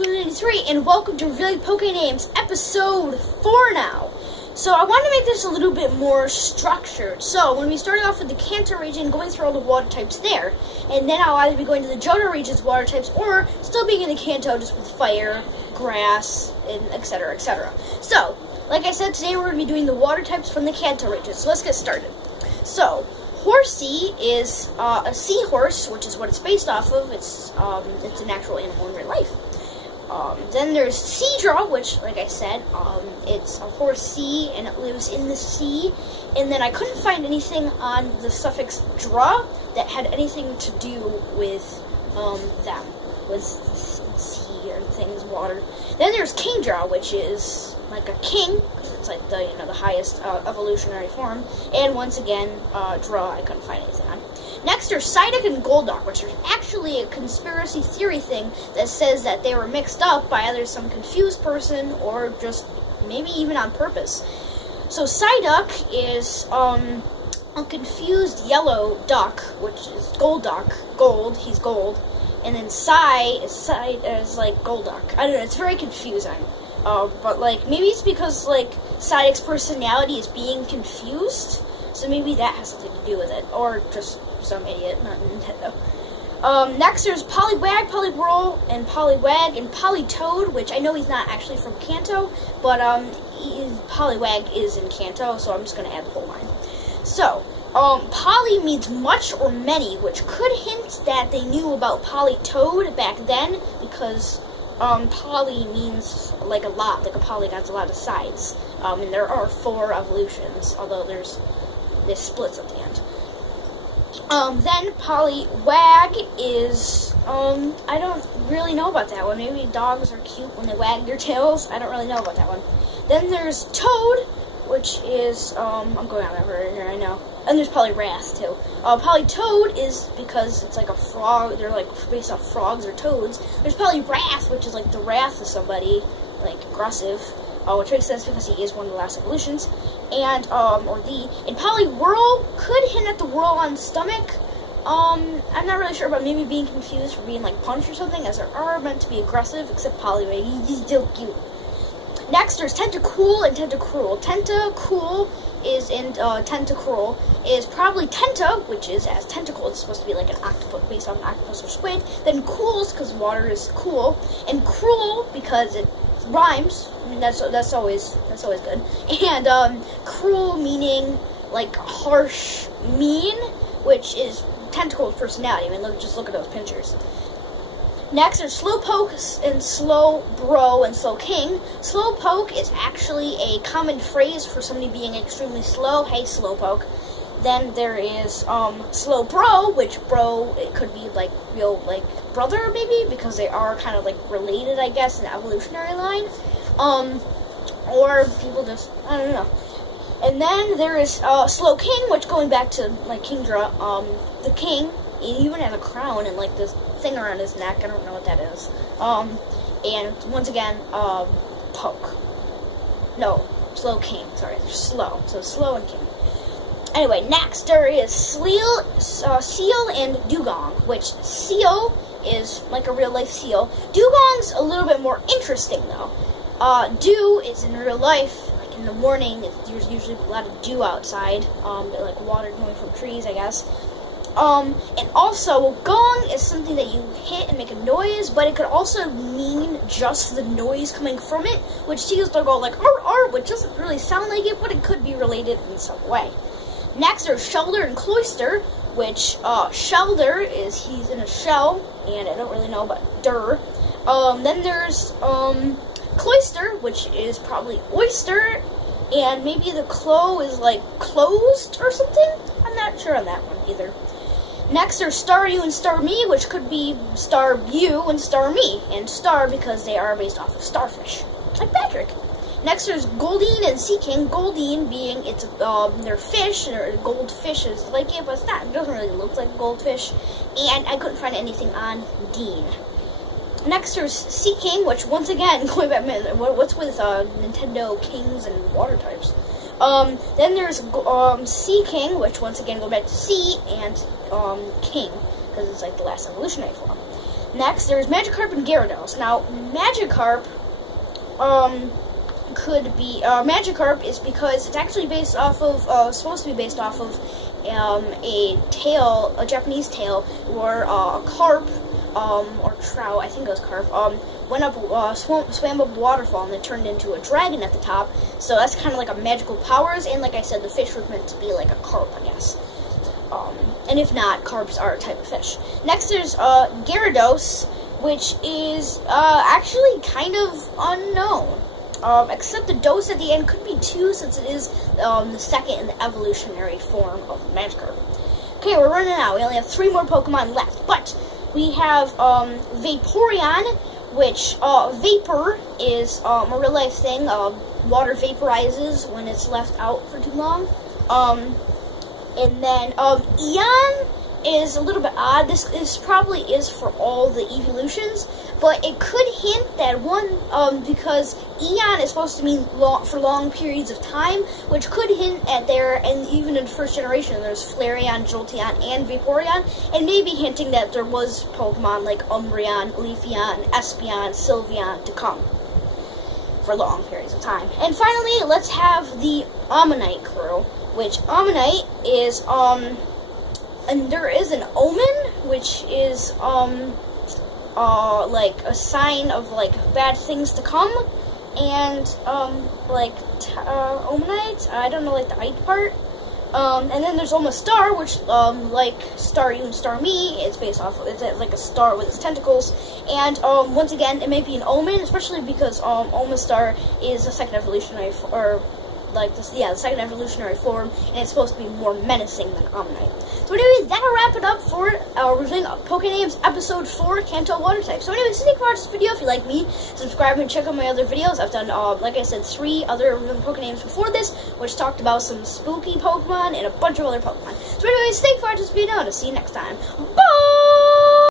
Blue93, and welcome to Revealing Pokénames, episode 4 now. So I want to make this a little bit more structured. So when we started off with the Kanto region, going through all the water types there, and then I'll either be going to the Johto region's water types, or still being in the Kanto just with fire, grass, and etc, etc. So, like I said, today we're going to be doing the water types from the Kanto region. So let's get started. So, Horsey is a seahorse, which is what it's based off of. It's an actual animal in real life. Then there's Seadra, which, like I said, it's a horse sea, and it lives in the sea. And then I couldn't find anything on the suffix dra that had anything to do with them, with sea or things, water. Then there's Kingdra, which is like a king, because it's like the highest evolutionary form. And once again, dra, I couldn't find anything on. Next are Psyduck and Golduck, which is actually a conspiracy theory thing that says that they were mixed up by either some confused person or just maybe even on purpose. So Psyduck is a confused yellow duck, which is Golduck. Gold, he's gold. And then Psy is like Golduck. I don't know, it's very confusing. But like, maybe it's because like Psyduck's personality is being confused. So maybe that has something to do with it. Or just some idiot, not Nintendo. Next there's Poliwag, Poliwhirl, and Poliwag, and Politoad, which I know he's not actually from Kanto, but Poliwag is in Kanto, so I'm just going to add the whole line. So, Poly means much or many, which could hint that they knew about Politoad back then, because poly means like a lot, like a polygon's a lot of sides. And there are 4 evolutions, although there's splits at the end. Then Poliwag is, I don't really know about that one. Maybe dogs are cute when they wag their tails. I don't really know about that one. Then there's Toad, which is, I'm going on over here, I know. And there's Poliwrath, too. Politoad is because it's like a frog. They're like based off frogs or toads. There's Poliwrath, which is like the wrath of somebody, like aggressive. Which makes sense because he is one of the last evolutions. And, and Poliwhirl could hint at the whirl on stomach. I'm not really sure about maybe being confused for being like punched or something, as there are meant to be aggressive, except Poliwag, he's still cute. Next, there's Tentacool and Tentacruel. Tentacool is in, Tentacruel is probably Tenta, which is as tentacle, it's supposed to be like an octopus, based on an octopus or squid. Then Cools, because water is cool. And Cruel, because it rhymes. I mean, that's always good. And cruel meaning like harsh, mean, which is Tentacle's personality. I mean, just look at those pictures. Next are Slowpoke and Slowbro and Slowking. Slowpoke is actually a common phrase for somebody being extremely slow. Hey, Slowpoke. Then there is Slowbro, which bro, it could be like real like brother maybe, because they are kind of like related, I guess, in the evolutionary line. Or people just, I don't know. And then there is Slowking, which going back to like Kingdra, the king, he even has a crown and like this thing around his neck. I don't know what that is. And once again, Poke. No, Slowking. Sorry, they're slow. So Slow and King. Anyway, next there is Seal and Dugong, which Seal is like a real life seal. Dugong's a little bit more interesting though. Dew is in real life, like in the morning, there's usually a lot of dew outside, like water going from trees, I guess. And also, gong is something that you hit and make a noise, but it could also mean just the noise coming from it, which seals will go like, arr, arr, which doesn't really sound like it, but it could be related in some way. Next are Shelder and Cloyster, which, Shelder is, he's in a shell, and I don't really know about Then there's, Cloyster, which is probably oyster, and maybe the clo is like closed or something? I'm not sure on that one either. Next are Staryu and Starmie, which could be Staryu and Starmie, and Star because they are based off of starfish, like Patrick. Next there's Goldeen and Seaking. Goldeen being it's they're fish, or goldfishes like it, but it's not. It doesn't really look like a goldfish, and I couldn't find anything on Dean. Next there's Seaking, which once again, going back, what's with Nintendo Kings and water types? Then there's Seaking, which once again go back to sea, and King, because it's like the last evolutionary form. Next, there's Magikarp and Gyarados. Now, Magikarp, could be, Magikarp is because it's actually based off of, supposed to be based off of, a Japanese tale, where, a carp, or trout, I think it was carp, went up, swam up a waterfall and then turned into a dragon at the top. So that's kind of like a magical powers, and like I said, the fish was meant to be like a carp, I guess. And if not, carps are a type of fish. Next, there's Gyarados, which is actually kind of unknown. Except the dose at the end could be 2, since it is the second in the evolutionary form of Magikarp. Okay, we're running out. We only have 3 more Pokemon left, but we have Vaporeon, which vapor is a real life thing. Water vaporizes when it's left out for too long. And then Eon is a little bit odd. This probably is for all the evolutions, but it could hint that because Eon is supposed to mean for long periods of time, which could hint at and even in the first generation, there's Flareon, Jolteon, and Vaporeon, and maybe hinting that there was Pokemon like Umbreon, Leafeon, Espeon, Sylveon to come for long periods of time. And finally, let's have the Ammonite crew, which Ammonite is, and there is an omen, which is, like a sign of, like, bad things to come, and, Omanite, I don't know, like, the height part, and then there's Omastar, which, like Star You and Star Me, it's based off, it's like a star with its tentacles, and, once again, it may be an omen, especially because, Omastar is a second evolutionary, the second evolutionary form, and it's supposed to be more menacing than Ammonite. So anyway, that'll wrap it up for reviewing Pokénames Episode 4, Kanto Water Type. So anyway, thank you for watching this video. If you like me, subscribe and check out my other videos. I've done, like I said, 3 other Pokénames before this, which talked about some spooky Pokemon and a bunch of other Pokemon. So anyways, thank you for watching this video, and I'll see you next time. Bye!